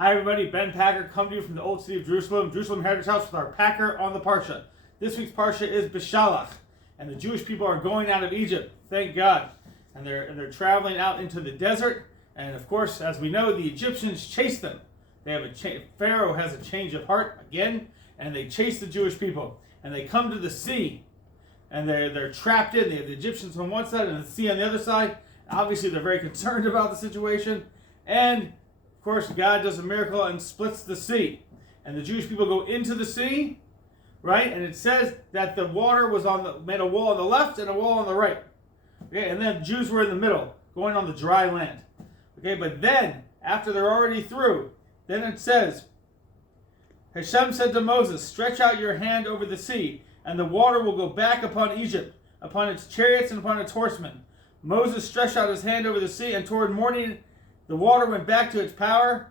Hi everybody, Ben Packer coming to you from the old city of Jerusalem, Jerusalem Heritage House with our Packer on the Parsha. This week's Parsha is BeShalach, and the Jewish people are going out of Egypt, thank God. And they're traveling out into the desert, and of course, as we know, the Egyptians chase them. They have Pharaoh has a change of heart again, and they chase the Jewish people. And they come to the sea, and they're trapped in. They have the Egyptians on one side and the sea on the other side. Obviously, they're very concerned about the situation, and of course, God does a miracle and splits the sea. And the Jewish people go into the sea, right? And it says that the water was made a wall on the left and a wall on the right. Okay, and then Jews were in the middle, going on the dry land. Okay, but then, after they're already through, then it says, Hashem said to Moses, stretch out your hand over the sea, and the water will go back upon Egypt, upon its chariots and upon its horsemen. Moses stretched out his hand over the sea, and toward morning the water went back to its power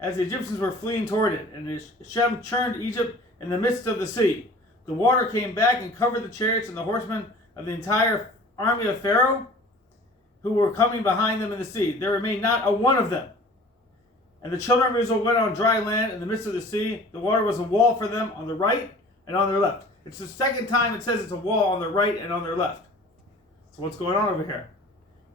as the Egyptians were fleeing toward it. And Hashem churned Egypt in the midst of the sea. The water came back and covered the chariots and the horsemen of the entire army of Pharaoh who were coming behind them in the sea. There remained not a one of them. And the children of Israel went on dry land in the midst of the sea. The water was a wall for them on the right and on their left. It's the second time it says it's a wall on their right and on their left. So what's going on over here?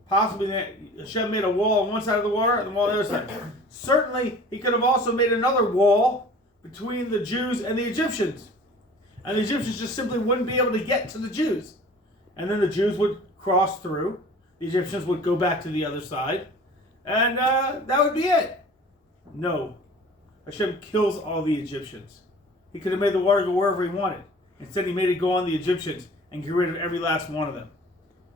Possibly Hashem made a wall on one side of the water and the wall on the other side. Certainly, he could have also made another wall between the Jews and the Egyptians. And the Egyptians just simply wouldn't be able to get to the Jews. And then the Jews would cross through. The Egyptians would go back to the other side. And that would be it. No. Hashem kills all the Egyptians. He could have made the water go wherever he wanted. Instead, he made it go on the Egyptians and get rid of every last one of them.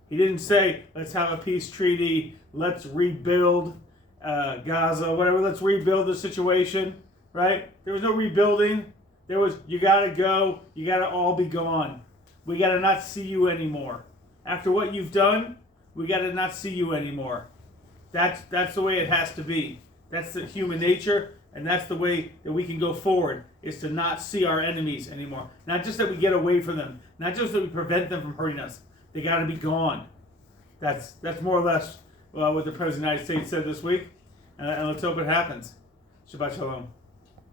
He didn't say, let's have a peace treaty, let's rebuild Gaza, whatever, let's rebuild the situation, right? There was no rebuilding. There was, you got to go, you got to all be gone. We got to not see you anymore. After what you've done, we got to not see you anymore. That's the way it has to be. That's the human nature, and that's the way that we can go forward, is to not see our enemies anymore. Not just that we get away from them, not just that we prevent them from hurting us. They got to be gone. That's more or less what the President of the United States said this week. And let's hope it happens. Shabbat Shalom.